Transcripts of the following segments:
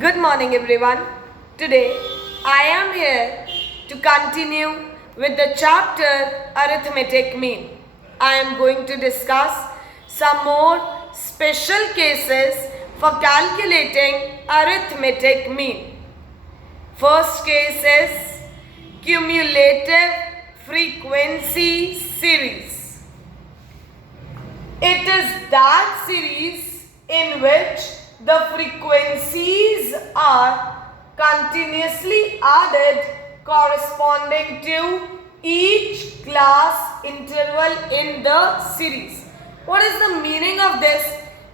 Good morning, everyone. Today I am here to continue with the chapter Arithmetic Mean. I am going to discuss some more special cases for calculating arithmetic mean. First case is cumulative frequency series. It is that series in which the frequencies are continuously added corresponding to each class interval in the series. What is the meaning of this?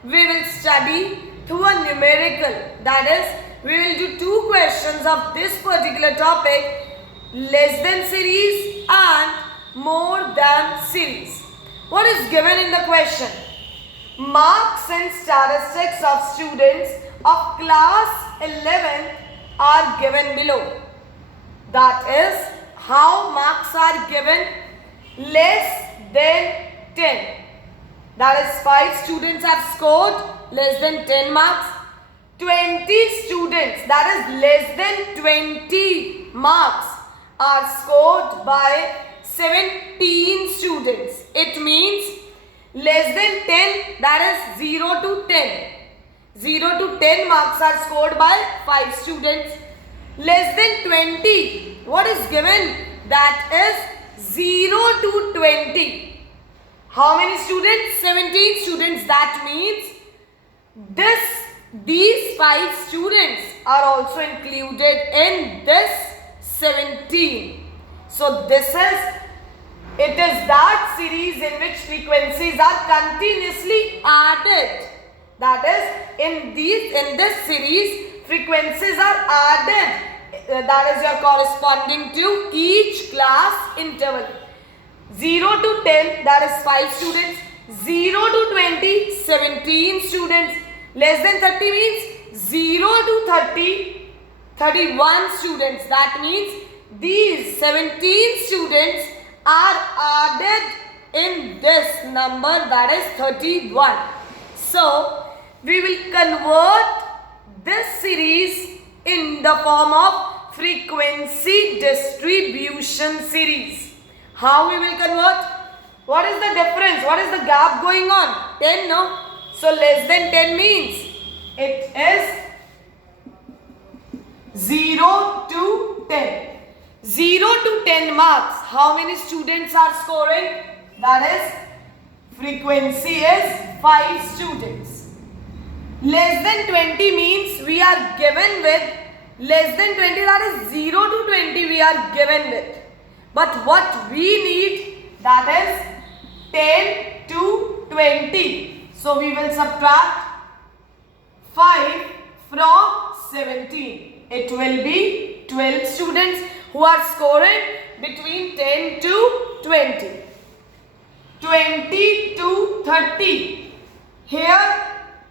We will study through a numerical. That is, we will do two questions of this particular topic: less than series and more than series. What is given in the question? Marks and statistics of students of class 11 are given below. That is, how marks are given: less than 10. That is, 5 students have scored less than 10 marks. 20 students, that is less than 20 marks, are scored by 17 students. It means less than 10, that is 0 to 10. 0 to 10 marks are scored by 5 students. Less than 20, what is given? That is 0 to 20. How many students? 17 students. That means these 5 students are also included in this 17. So it is that series in which frequencies are continuously added. That is, in this series, frequencies are added. That is, your corresponding to each class interval. 0 to 10, that is 5 students. 0 to 20, 17 students. Less than 30 means 0 to 30, 31 students. That means these 17 students are added in this number, that is 31. So, we will convert this series in the form of frequency distribution series. How we will convert? What is the difference? What is the gap going on? 10, no? So, less than 10 means it is 0 to 10. 0 to 10 marks. How many students are scoring? That is, frequency is 5 students. Less than 20 means we are given with less than 20, that is 0 to 20 we are given with. But what we need, that is 10 to 20. So we will subtract 5 from 17. It will be 12 students who are scoring between 10 to 20. 20 to 30. Here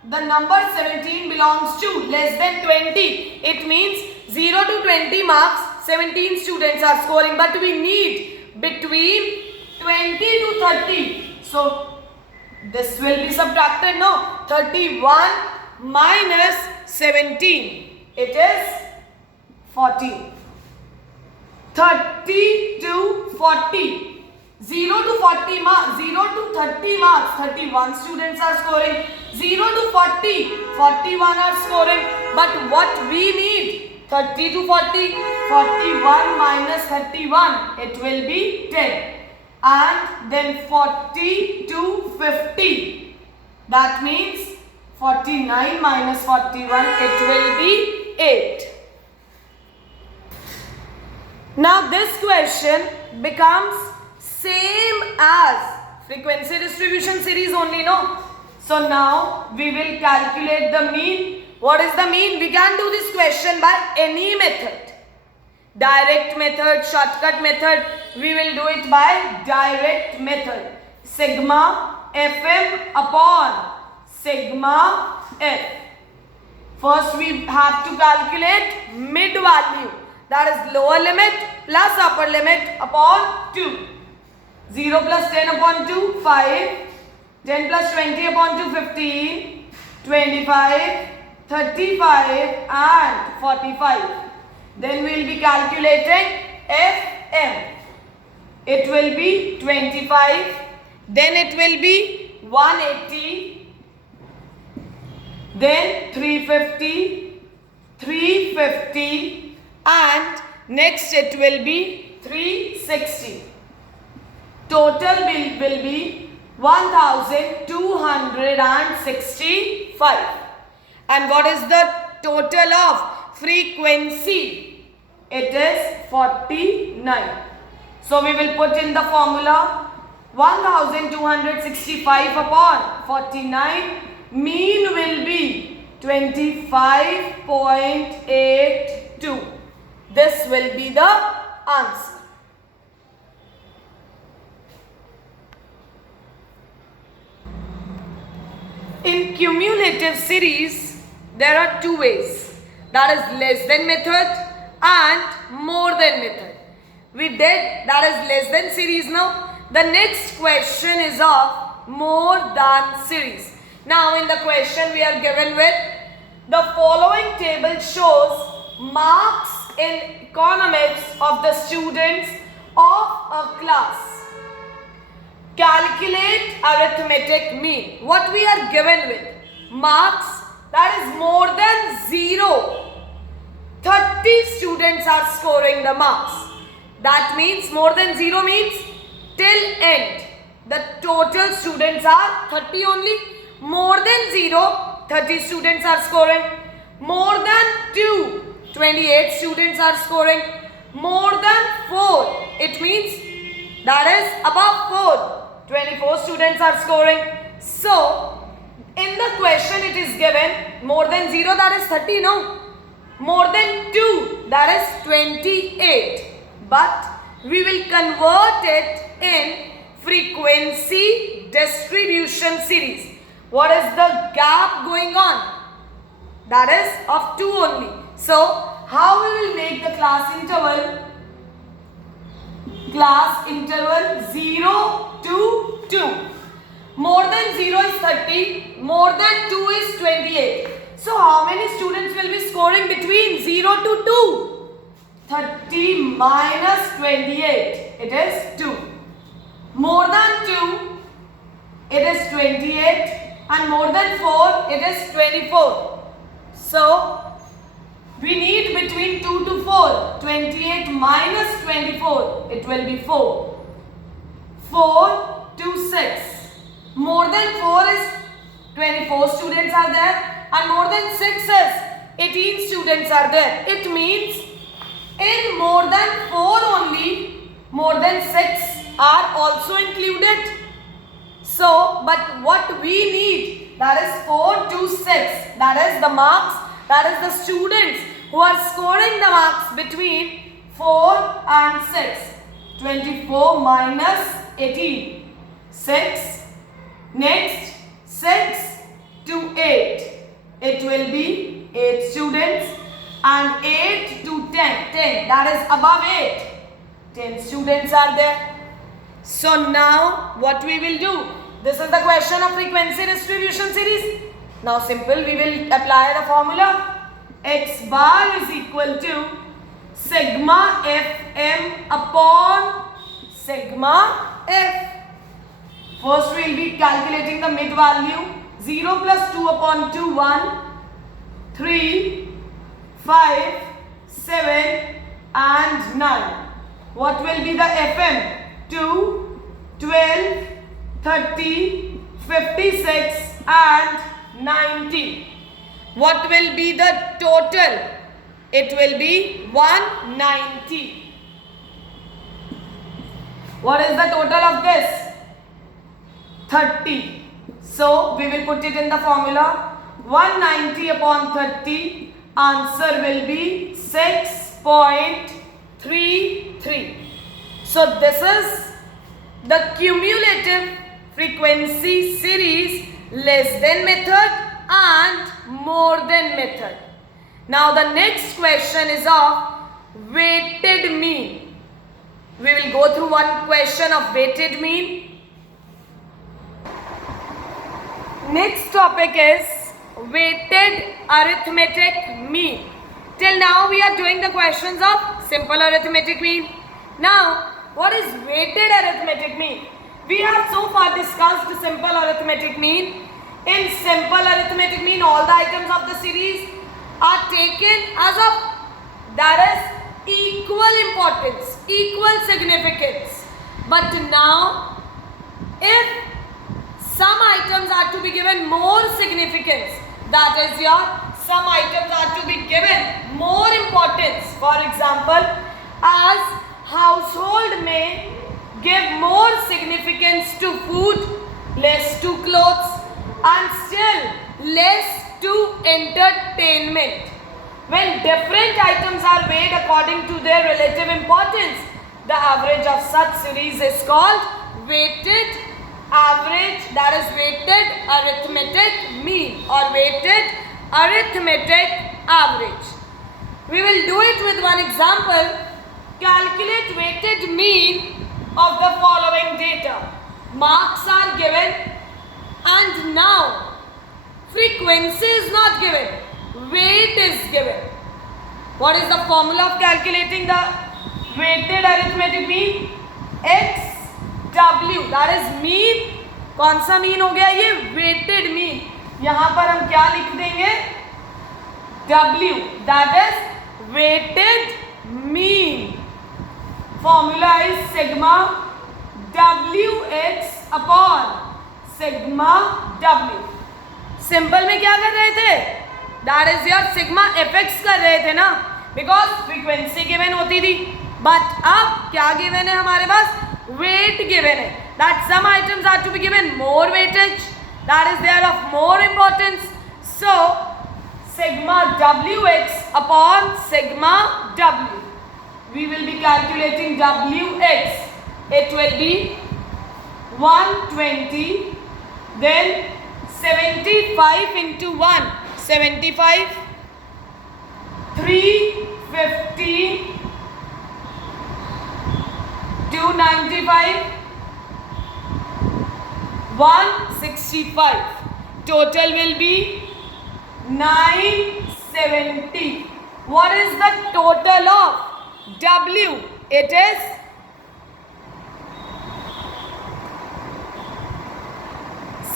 the number 17 belongs to less than 20. It means 0 to 20 marks, 17 students are scoring, but we need between 20 to 30. So this will be subtracted, no? 31 minus 17. It is 14. 30 to 40. 0 to 40 marks, 0 to 30 marks, 31 students are scoring. 0 to 40, 41 are scoring. But what we need? 30 to 40, 41 minus 31, it will be 10. And then 40 to 50. That means 49 minus 41, it will be 8. Now this question becomes same as frequency distribution series only, no? So now we will calculate the mean. What is the mean? We can do this question by any method. Direct method, shortcut method. We will do it by direct method. Sigma Fm upon sigma F. First we have to calculate mid value. That is lower limit plus upper limit upon 2. 0 plus 10 upon 2, 5. 10 plus 20 upon 2, 15. 25. 35 and 45. Then we will be calculating FM. It will be 25. Then it will be 180. Then 350. 350. And next it will be 360. Total bill will be 1265. And what is the total of frequency? It is 49. So we will put in the formula 1265 upon 49. Mean will be 25.82. This will be the answer. In cumulative series, there are two ways. That is less than method and more than method. We did that is less than series now. The next question is of more than series. Now in the question we are given with the following table shows marks in economics of the students of a class. Calculate arithmetic mean. What we are given with? Marks that is more than 0. 30 students are scoring the marks. That means more than 0 means till end. The total students are 30 only. More than 0, 30 students are scoring. More than 2, 28 students are scoring. More than 4, it means that is above 4. 24 students are scoring. So, in the question it is given more than 0 that is 30, no? More than 2 that is 28. But we will convert it in frequency distribution series. What is the gap going on? That is of 2 only. So, how we will make the class interval? Class interval 0 to 2. More than 0 is 30. More than 2 is 28. So how many students will be scoring between 0 to 2? 30 minus 28. It is 2. More than 2. It is 28. And more than 4. It is 24. So we need between 2 to 4. 28 minus 24. It will be 4. 4 to 6. More than 4 is 24 students are there. And more than 6 is 18 students are there. It means in more than 4 only, more than 6 are also included. So, but what we need, that is 4 to 6. That is the marks, that is the students who are scoring the marks between 4 and 6. 24 minus 18. 6. Next, 6 to 8. It will be 8 students. And 8 to 10. 10. That is above 8. 10 students are there. So now what we will do? This is the question of frequency distribution series. Now simple, we will apply the formula. X bar is equal to sigma Fm upon sigma F. First we will be calculating the mid value. 0 plus 2 upon 2, 1, 3, 5, 7 and 9. What will be the Fm? 2, 12, 30, 56 and 90. What will be the total? It will be 190. What is the total of this? 30. So we will put it in the formula. 190 upon 30. Answer will be 6.33. So this is the cumulative frequency series less than method and more than method. Now the next question is of weighted mean. We will go through one question of weighted mean. Next topic is weighted arithmetic mean? Till now we are doing the questions of simple arithmetic mean. Now, what is weighted arithmetic mean? We have so far discussed simple arithmetic mean. In simple arithmetic mean, all the items of the series are taken as a, that is equal importance, equal significance. But now, if some items are to be given more significance, that is your, some items are to be given more importance. For example, as household may give more significance to food, less to clothes, and still less to entertainment. When different items are weighed according to their relative importance, the average of such series is called weighted average, that is weighted arithmetic mean or weighted arithmetic average. We will do it with one example. Calculate weighted mean of the following data. Marks are given and now frequency is not given, weight is given. What is the formula of calculating the weighted arithmetic mean? X W, that is mean. कौन सा mean हो गया ये? weighted mean. यहाँ पर हम क्या लिख देंगे? W, that is weighted mean. Formula is sigma WX upon sigma W. Simple में क्या कर रहे थे? That is your sigma fx कर रहे थे ना, because frequency given होती थी. But अब क्या given है हमारे पास? Weight given है. That some items are to be given more weightage, that is they are of more importance. So sigma wx upon sigma w. We will be calculating wx. It will be 120, then 75 into 1, 75, 350, 295, 165. Total will be 970. What is the total of W? It is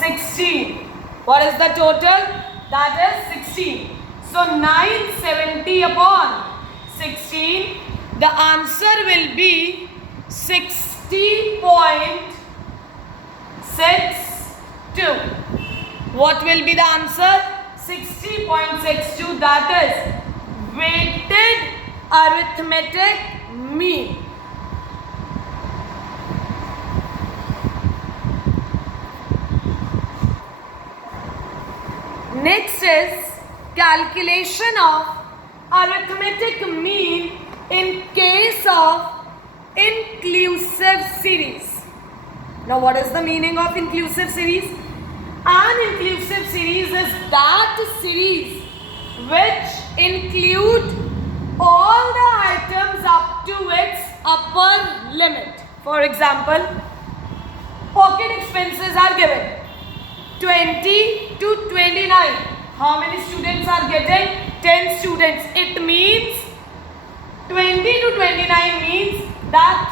16. What is the total? That is 16. So 970 upon 16. The answer will be 60.62. What will be the answer? 60.62. That is weighted arithmetic mean. Next is calculation of arithmetic mean in case of inclusive series. Now what is the meaning of inclusive series? An inclusive series is that series which include all the items up to its upper limit. For example, pocket expenses are given 20 to 29. How many students are getting? 10 students. It means 20 to 29 means that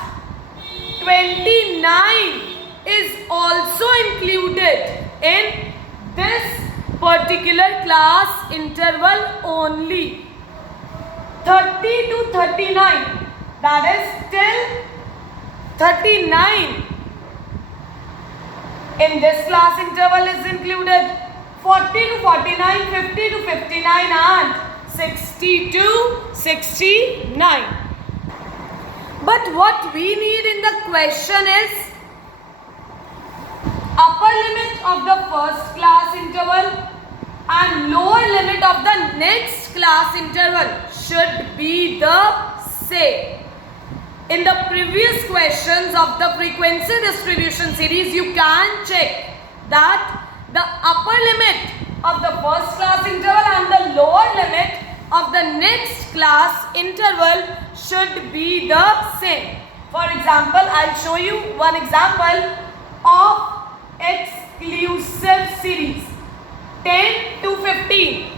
29 is also included in this particular class interval only. 30 to 39, that is till 39 in this class interval is included. 40 to 49, 50 to 59 and 60 to 69. But what we need in the question is upper limit of the first class interval and lower limit of the next class interval should be the same. In the previous questions of the frequency distribution series, you can check that the upper limit of the first class interval and the lower limit of the next class interval should be the same. For example, I'll show you one example of exclusive series. 10 to 15,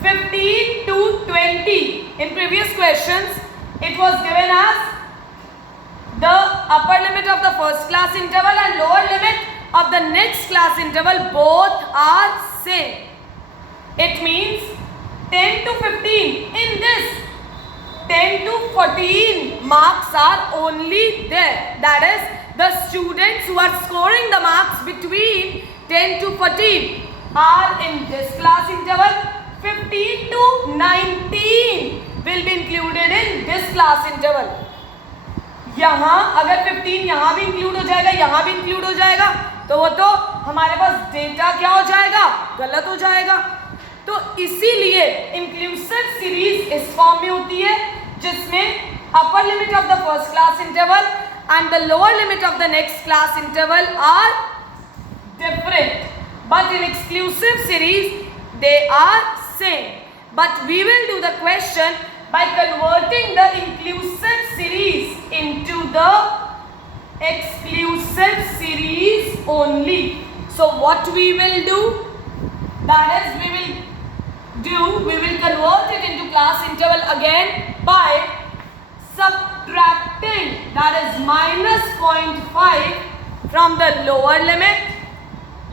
15 to 20. In previous questions, it was given as the upper limit of the first class interval and lower limit of the next class interval both are same. It means 10 to 15. In this, 10 to 14 marks are only there. That is, the students who are scoring the marks between 10 to 14 are in this class interval. 15 to 19 will be included in this class interval. यहाँ अगर 15 यहाँ भी include हो जाएगा, यहाँ भी include हो जाएगा, तो वो तो हमारे पास डेटा क्या हो जाएगा, गलत हो जाएगा. तो इसीलिए इंक्लूसिव सीरीज इस फॉर्म में होती है जिसमें upper limit of the first class interval and the lower limit of the next class interval are different, but in exclusive series they are same. But we will do the question by converting the inclusive series into the exclusive series only. So what we will do, that is we will convert it into class interval again by subtracting, that is minus 0.5 from the lower limit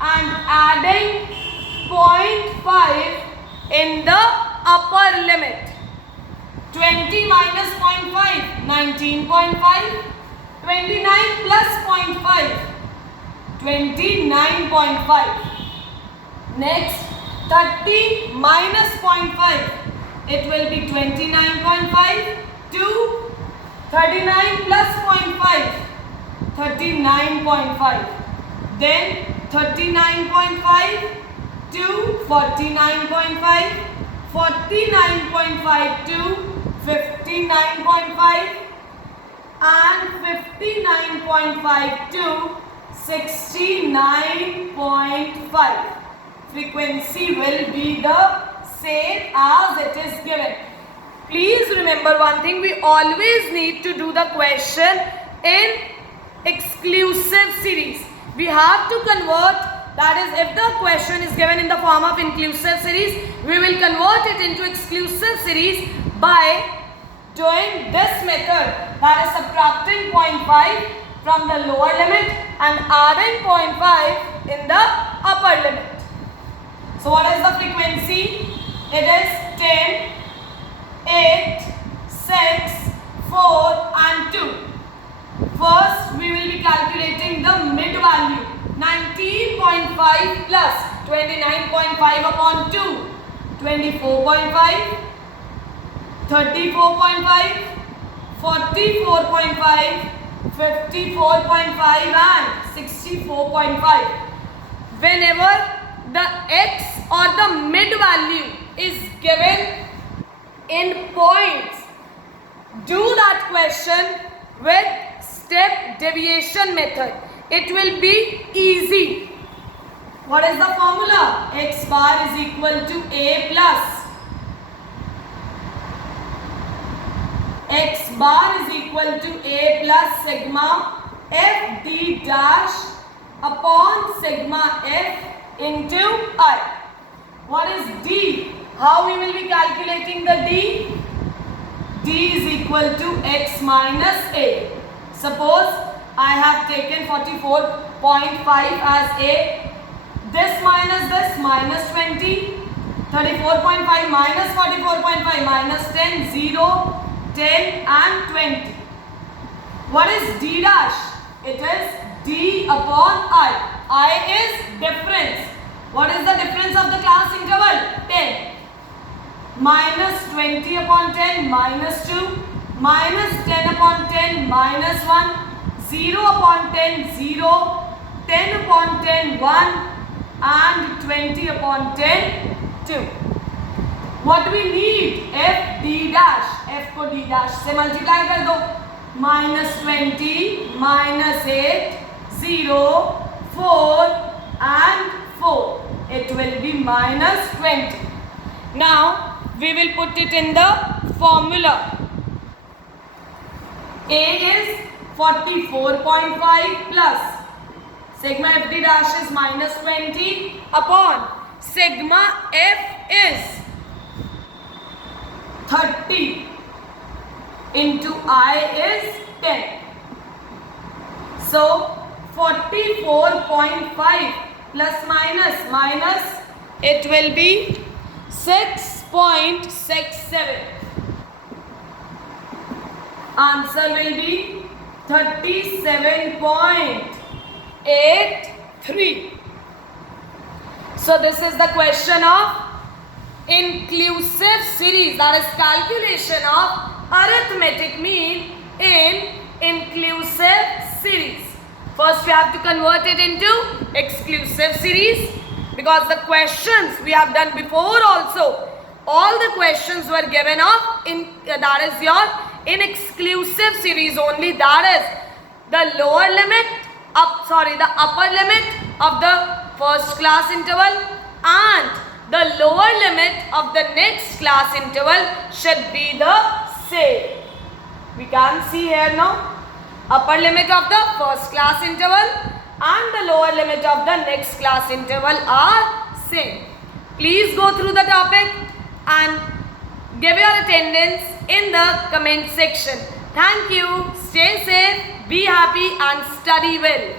and adding 0.5 in the upper limit. 20 minus 0.5, 19.5. 29 plus 0.5, 29.5. Next, 30 minus 0.5, it will be 29.5 to 39 plus 0.5, 39.5. Then 39.5 to 49.5, 49.5 to 59.5 and 59.5 to 69.5. Frequency will be the same as it is given. Please remember one thing, we always need to do the question in exclusive series. We have to convert, that is, if the question is given in the form of inclusive series, we will convert it into exclusive series by doing this method, that is subtracting 0.5 from the lower limit and adding 0.5 in the upper limit. So what is the frequency? It is 10, 8, 6, 4 and 2. First we will be calculating the mid value. 19.5 plus 29.5 upon 2, 24.5, 34.5, 44.5, 54.5 and 64.5. Whenever the x or the mid value is given in points, do that question with step deviation method. It will be easy. What is the formula? X bar is equal to A plus X bar is equal to A plus sigma F D dash upon sigma F into I. What is D? How we will be calculating the D? D is equal to X minus A. Suppose I have taken 44.5 as A. This minus 20. 34.5 minus 44.5 minus 10, 0, 10 and 20. What is D dash? It is D upon I. I is difference. What is the difference of the class interval? 10. Minus 20 upon 10 minus 2. Minus 10 upon 10 minus 1. 0 upon 10 0. 10 upon 10 1. And 20 upon 10 2. What we need? F D dash. F को D dash से multiply कर दो. Minus 20 minus 8 0 4 and 4. It will be minus 20. Now we will put it in the formula. A is 44.5 plus sigma FD dash is minus 20 upon sigma f is 30 into I is 10. So 44.5 plus minus it will be 6.67. Answer will be 37.83. So this is the question of inclusive series, that is calculation of arithmetic mean in inclusive series. First we have to convert it into exclusive series, because the questions we have done before also, all the questions were given of that is your in exclusive series only, that is the upper limit of the first class interval and the lower limit of the next class interval should be the same. We can see here now, upper limit of the first class interval and the lower limit of the next class interval are same. Please go through the topic and give your attendance in the comment section. Thank you. Stay safe, be happy and study well.